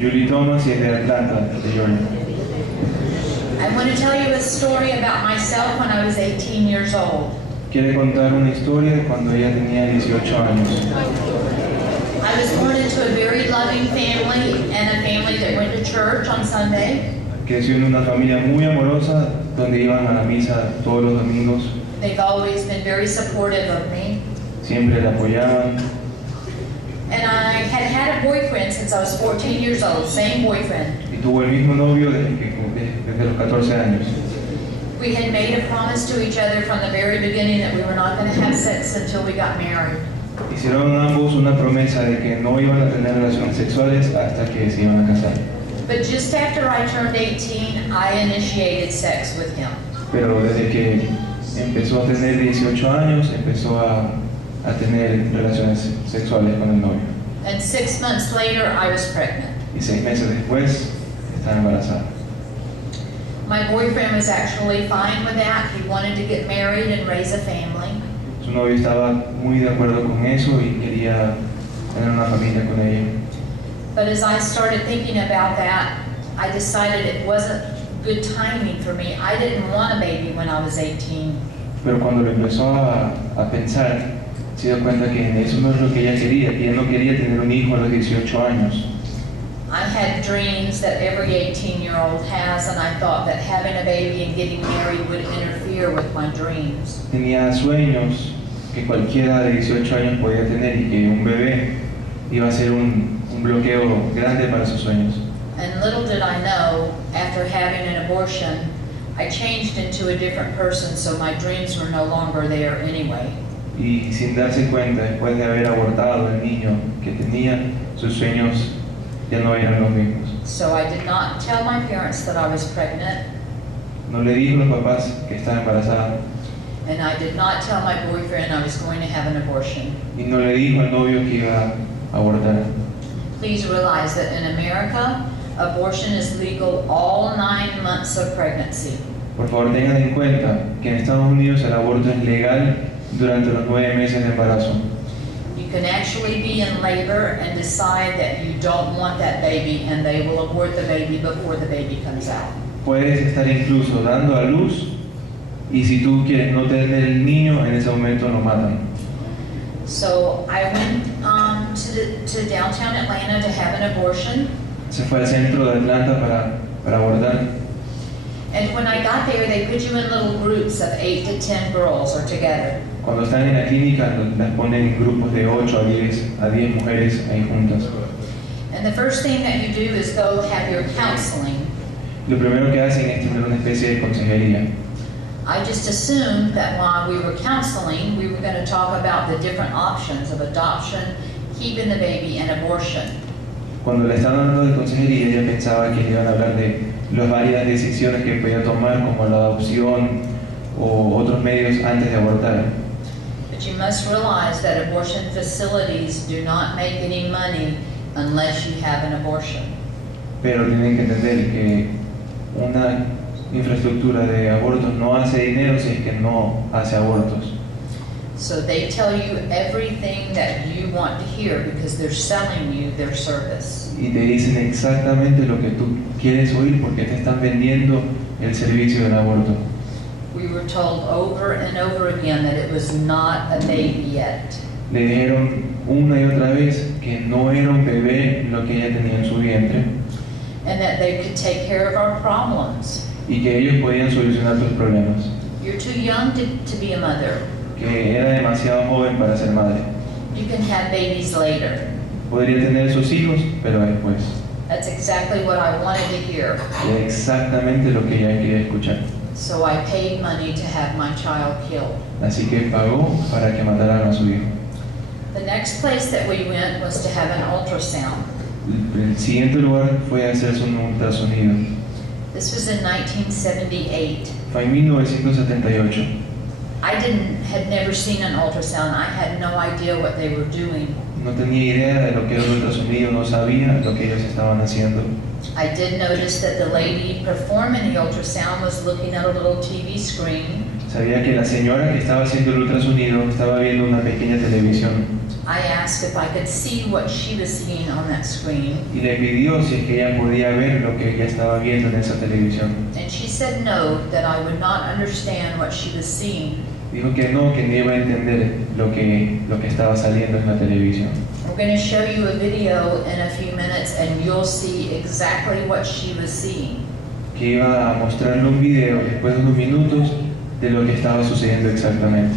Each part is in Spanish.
Julie Thomas y es de Atlanta, de Georgia. I want to tell you a story about myself when I was 18 years old. Quiere contar una historia de cuando ella tenía 18 años. I was born into a very loving family and a family that went to church on Sunday. Creció en una familia muy amorosa donde iban a la misa todos los domingos. They've always been very supportive of me. Siempre la apoyaban. And I had a boyfriend since I was 14 years old, same boyfriend. Y tuvo el mismo novio desde los 14 años. We had made a promise to each other from the very beginning that we were not going to have sex until we got married. Hicieron ambos una promesa de que no iban a tener relaciones sexuales hasta que se iban a casar. But just after I turned 18, I initiated sex with him. Pero desde que empezó a tener 18 años, empezó a tener relaciones sexuales con el novio. And 6 months later, I was pregnant. Y 6 meses después, estaba embarazada. My boyfriend was actually fine with that. He wanted to get married and raise a family. Su novio estaba muy de acuerdo con eso y quería tener una familia con ella. But as I started thinking about that, I decided it wasn't good timing for me. I didn't want a baby when I was 18. Pero cuando lo empezó a pensar, se dio cuenta que eso no es lo que ella quería, que ella no quería tener un hijo a los 18 años. I had dreams that every 18-year-old has, and I thought that having a baby and getting married would interfere with my dreams. Tenía sueños que cualquiera de 18 años podía tener y que un bebé iba a ser un bloqueo grande para sus sueños. And little did I know, after having an abortion, I changed into a different person, so my dreams were no longer there anyway. Y sin darse cuenta, después de haber abortado el niño que tenía, sus sueños ya no eran los mismos. So I did not tell my parents that I was pregnant, No le dijo a los papás que estaba embarazada and I did not tell my boyfriend I was going to have an abortion. y no le dijo al novio que iba a abortar. Please realize that in America, abortion is legal all 9 months of pregnancy. Por favor, tengan en cuenta que en Estados Unidos el aborto es legal durante los 9 meses de embarazo. You can actually be in labor and decide that you don't want that baby, and they will abort the baby before the baby comes out. Puedes estar incluso dando a luz y si tú quieres no tener el niño, en ese momento lo matan. So I went to downtown Atlanta to have an abortion. Se fue al centro de Atlanta para abortar. And when I got there, they put you in little groups of 8 to 10 girls or together. Cuando están en la clínica, las ponen en grupos de 8 a 10 mujeres ahí juntas. And the first thing that you do is go have your counseling. Lo primero que hacen es tener una especie de consejería. I just assumed that while we were counseling, we were going to talk about the different options of adoption, keeping the baby, and abortion. Cuando le estaban dando de consejería, ella pensaba que le iban a hablar de las varias decisiones que podía tomar, como la adopción o otros medios antes de abortar. But you must realize that abortion facilities do not make any money unless you have an abortion. Pero tienen que entender que una infraestructura de abortos no hace dinero si es que no hace abortos. So they tell you everything that you want to hear because they're selling you their service. Y te dicen exactamente lo que tú quieres oír porque te están vendiendo el servicio del aborto. We were told over and over again that it was not a baby yet. Le dijeron una y otra vez que no era un bebé lo que ella tenía en su vientre And that they could take care of our problems. y que ellos podían solucionar tus problemas, You're too young to be a mother. que era demasiado joven para ser madre. You can have babies later. Podría tener sus hijos, pero después. That's exactly what I wanted to hear. Y exactamente lo que ella quería escuchar. So I paid money to have my child killed. Así que pagó para que mataran a su hijo. The next place that we went was to have an ultrasound. El siguiente lugar fue hacerse un ultrasonido. This was in 1978. Fue en 1978. had never seen an ultrasound. I had no idea what they were doing. No tenía idea de lo que era el ultrasonido, no sabía lo que ellos estaban haciendo. I did notice that the lady performing the ultrasound was looking at a little TV screen. Sabía que la señora que estaba haciendo el ultrasonido estaba viendo una pequeña televisión. I asked if I could see what she was seeing on that screen, y le pidió si es que ella podía ver lo que ella estaba viendo en esa televisión. and she said no, that I would not understand what she was seeing. Dijo que no iba a entender lo que estaba saliendo en la televisión. We're going to show you a video in a few minutes, and you'll see exactly what she was seeing. Que iba a mostrarle un video después de unos minutos de lo que estaba sucediendo exactamente.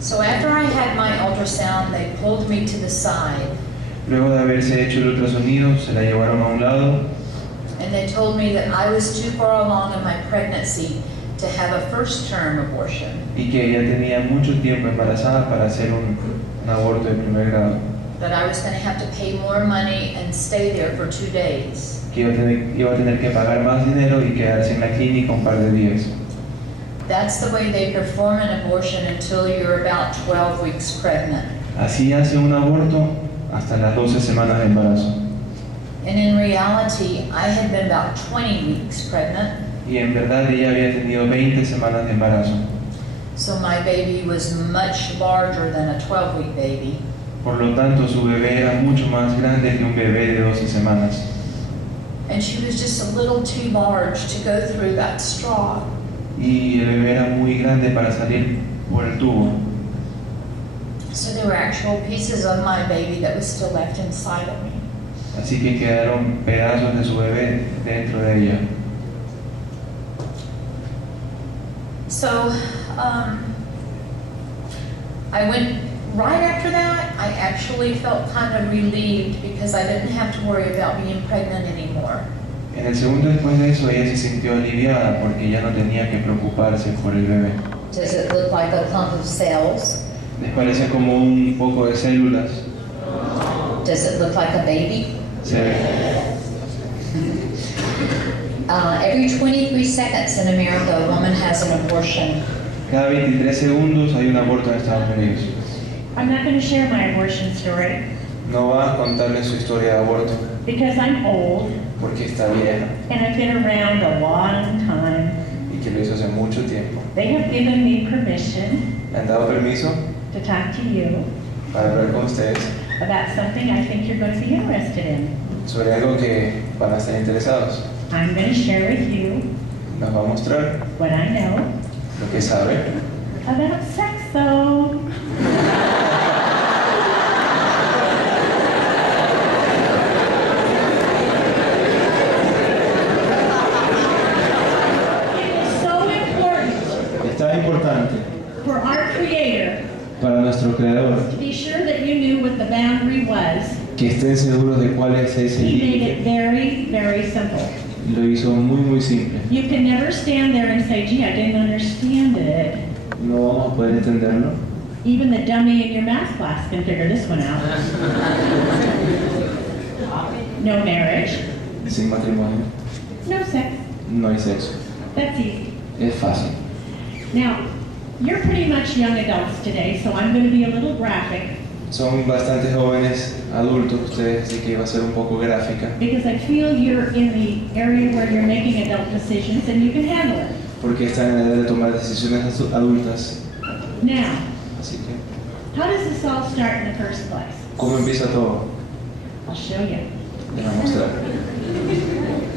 So after I had my ultrasound, they pulled me to the side, Luego de haberse hecho el ultrasonido, se la llevaron a un lado and they told me that I was too far along in my pregnancy to have a first-term abortion. y que ella tenía mucho tiempo embarazada para hacer un aborto de primer grado. That I was going to have to pay more money and stay there for 2 days. Que iba a tener que pagar más dinero y quedarse en la clínica un par de días. That's the way they perform an abortion until you're about 12 weeks pregnant. Así hace un aborto hasta las 12 semanas de embarazo. And in reality, I had been about 20 weeks pregnant, Y en verdad ella había tenido 20 semanas de embarazo. so my baby was much larger than a 12-week baby. Por lo tanto, su bebé era mucho más grande que un bebé de 12 semanas. And she was just a little too large to go through that straw. Y el bebé era muy grande para salir por el tubo. So there were actual pieces of my baby that was still left inside of me. Así que quedaron pedazos de su bebé dentro de ella. So I went right after that. I actually felt kind of relieved because I didn't have to worry about being pregnant anymore. En el segundo después de eso, ella se sintió aliviada porque ya no tenía que preocuparse por el bebé. Does it look like a clump of cells? Les parecía como un poco de células. Does it look like a baby? Se ve. Every 23 seconds in America, a woman has an abortion. Cada 23 segundos hay un aborto en Estados Unidos. I'm not going to share my abortion story No va a contarles su historia de aborto because I'm old porque está vieja and I've been around a long time. y que lo hizo hace mucho tiempo. They have given me permission Le han dado permiso to talk to you para hablar con ustedes about something I think you're going to be interested in. sobre algo que van a estar interesados. I'm going to share with you Nos va a mostrar what I know lo que sabe about sex, though. It is so important Está importante for our Creator para nuestro Creador to be sure that you knew what the boundary was. que estén seguros de cuál es ese He made límite. it very, very simple. Lo hizo muy simple. You can never stand there and say, gee, I didn't understand it. No vamos a poder entenderlo. Even the dummy in your math class can figure this one out. No marriage, Sin matrimonio no sex. no hay sexo. That's easy. Es fácil. Now, you're pretty much young adults today, so I'm going to be a little graphic Son bastante jóvenes adultos ustedes, así que iba a ser un poco gráfica. because I feel you're in the area where you're making adult decisions and you can handle it. Porque están en la edad de tomar decisiones adultas. Now, Así que, how does this all start in the first place? ¿cómo empieza todo? I'll show you. Les voy a mostrar.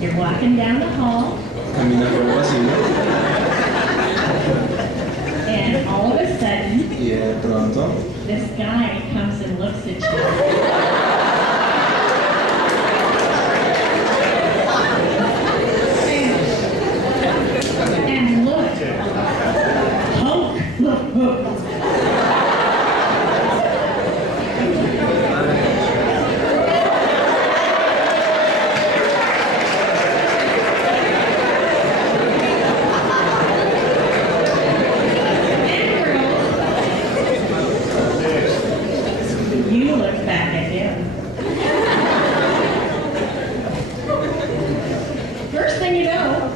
You're walking down the hall, Camina por el pasillo and all of a sudden, y de pronto this guy comes and looks at you. And look, look. You look back at him. First thing you know,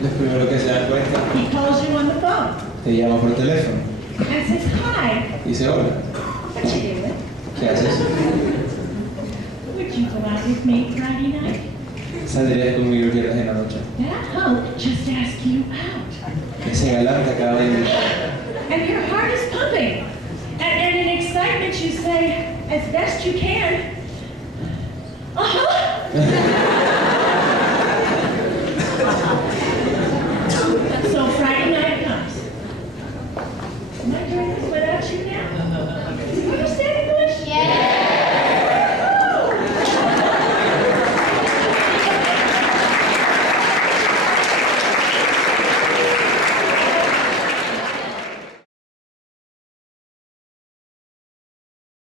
lo primero que se dan cuenta, he calls you on the phone te llama por teléfono and says, hi, y dice, hola, what you doing? ¿qué haces? Would you go out with me Friday night? ¿Saldrías conmigo el viernes en la noche? That hope just asked you out. Ese galán te acaba de invitar And your heart is pumping. And in excitement you say, as best you can, uh-huh.